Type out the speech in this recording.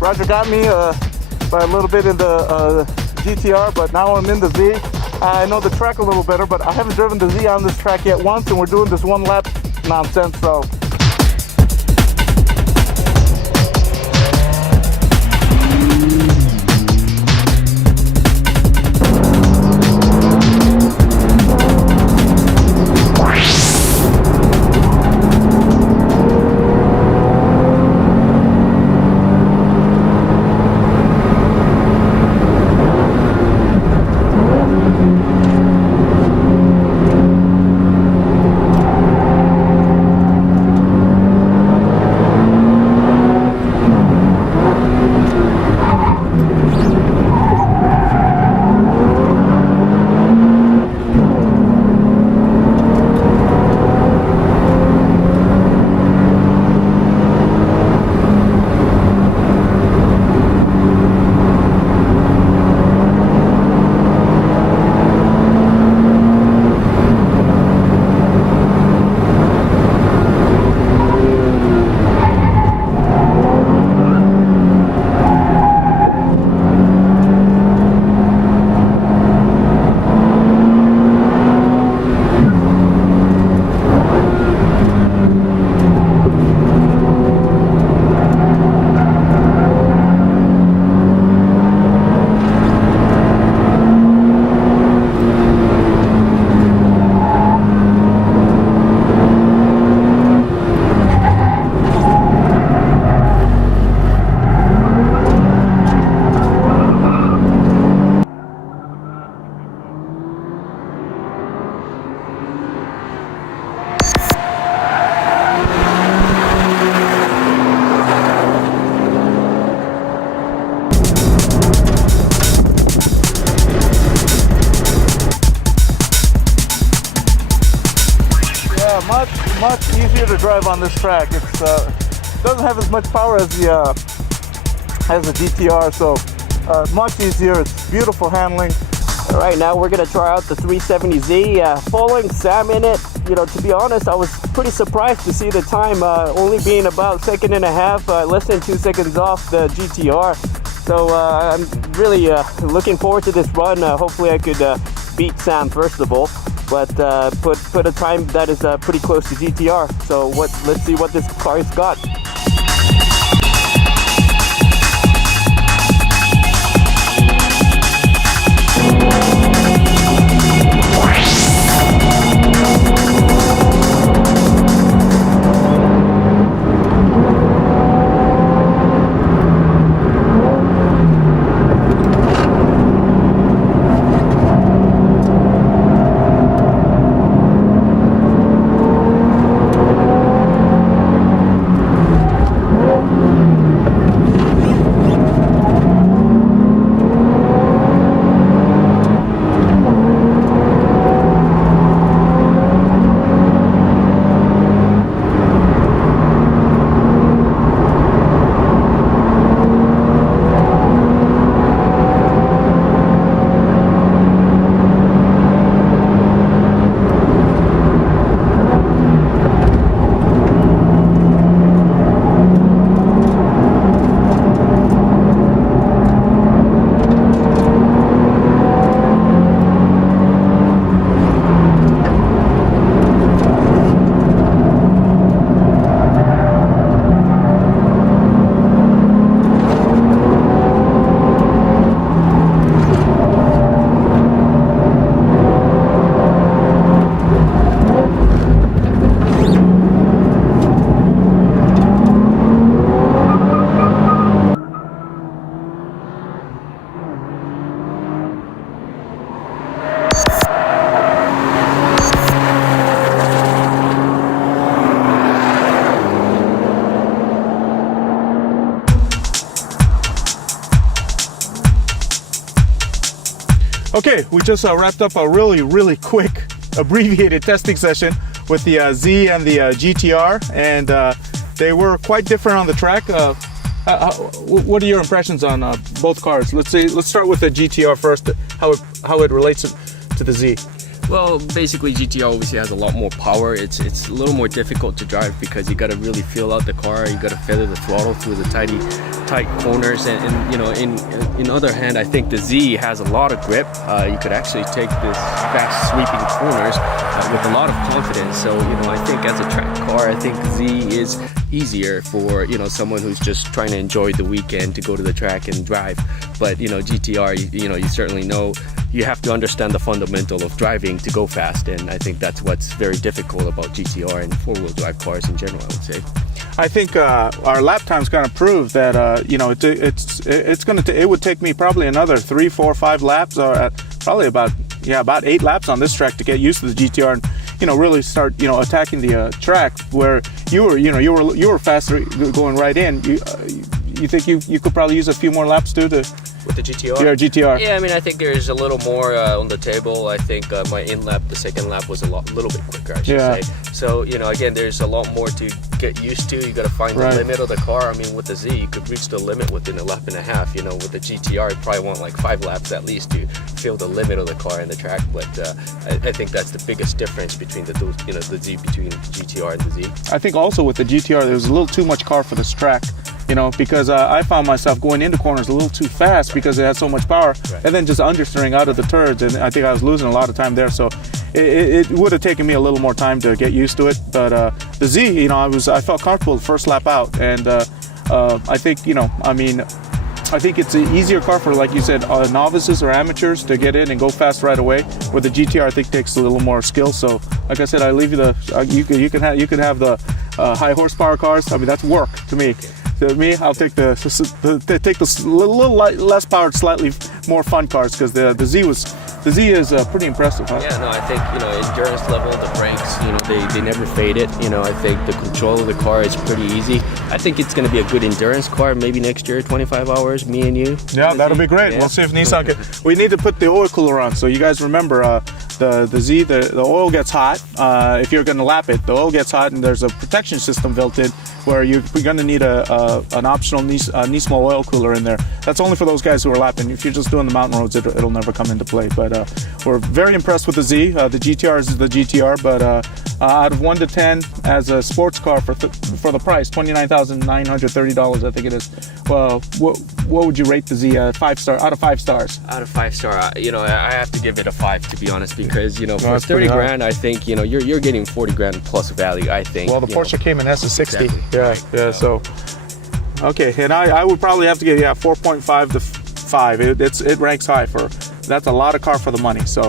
Roger got me by a little bit in the GTR, but now I'm in the Z. I know the track a little better, but I haven't driven the Z on this track yet once, and we're doing this one lap nonsense, so. Much easier to drive on this track. It's doesn't have as much power as the GTR, so much easier. It's beautiful handling. All right, now we're gonna try out the 370Z. Following Sam in it, you know, to be honest, I was pretty surprised to see the time only being about second and a half, less than 2 seconds off the GTR. So I'm really looking forward to this run. Hopefully I could beat Sam first of all, but put a time that is pretty close to GTR. So let's see what this car's got. Okay, we just wrapped up a really quick abbreviated testing session with the Z and the GTR, and they were quite different on the track. What are your impressions on both cars? Let's start with the GTR first. How it relates to the Z. Well, basically GTR obviously has a lot more power. It's a little more difficult to drive because you got to really feel out the car. You got to feather the throttle through the tight corners, and you know, in other hand, I think the Z has a lot of grip. You could actually take this fast sweeping corners with a lot of confidence. So you know, I think as a track car, I think Z is easier for, you know, someone who's just trying to enjoy the weekend to go to the track and drive. But you know, GTR, you know, you certainly know you have to understand the fundamental of driving to go fast, and I think that's what's very difficult about GTR and four-wheel drive cars in general, I would say. I think our lap time's going to prove that you know, it would take me probably another 3, 4, 5 laps, or probably about 8 laps on this track to get used to the GTR and, you know, really start, you know, attacking the track where you were faster going right in. You think you could probably use a few more laps too to. With the GTR? Yeah, GTR. Yeah, I mean, I think there's a little more on the table. I think my in-lap, the second lap was a little bit quicker, I should say. So, you know, again, there's a lot more to get used to. You got to find the limit of the car. I mean, with the Z, you could reach the limit within a lap and a half. You know, with the GTR, you probably want like 5 laps at least to feel the limit of the car and the track. But I think that's the biggest difference between the Z between GTR and the Z. I think also with the GTR, there was a little too much car for this track. You know, because I found myself going into corners a little too fast because it had so much power, and then just understeering out of the turns, and I think I was losing a lot of time there. So it would have taken me a little more time to get used to it. But the Z, you know, I felt comfortable the first lap out, and I think, you know, I mean, I think it's an easier car for, like you said, novices or amateurs to get in and go fast right away. Where the GTR, I think, takes a little more skill. So, like I said, I leave you you can have the high horsepower cars. I mean, that's work to me. To me, I'll take the little less powered, slightly more fun cars, because the Z is pretty impressive. Huh? Yeah, no, I think, you know, endurance level, the brakes, you know, they never fade it. You know, I think the control of the car is pretty easy. I think it's going to be a good endurance car. Maybe next year, 25 hours, me and you. Yeah, that'll be great. Yeah. We'll see if Nissan can. We need to put the oil cooler on. So you guys remember, the Z, the oil gets hot. If you're going to lap it, the oil gets hot, and there's a protection system built in where you're going to need an optional Nissan oil cooler in there. That's only for those guys who are lapping. If you're just doing the mountain roads, it'll never come into play. But we're very impressed with the Z. The GTR is the GTR, but out of 1 to 10 as a sports car for the price, $29,930, I think it is. Well, what would you rate the Z? 5 star out of 5 stars? Out of 5 star, you know, I have to give it a 5, to be honest, because, you know, for 30 grand, I think, you know, you're getting 40 grand plus value, I think. Well, the Porsche Cayman S is 60. Exactly. Yeah. So, okay, and I would probably have to give 4.5 to 5. It ranks high for. That's a lot of car for the money. So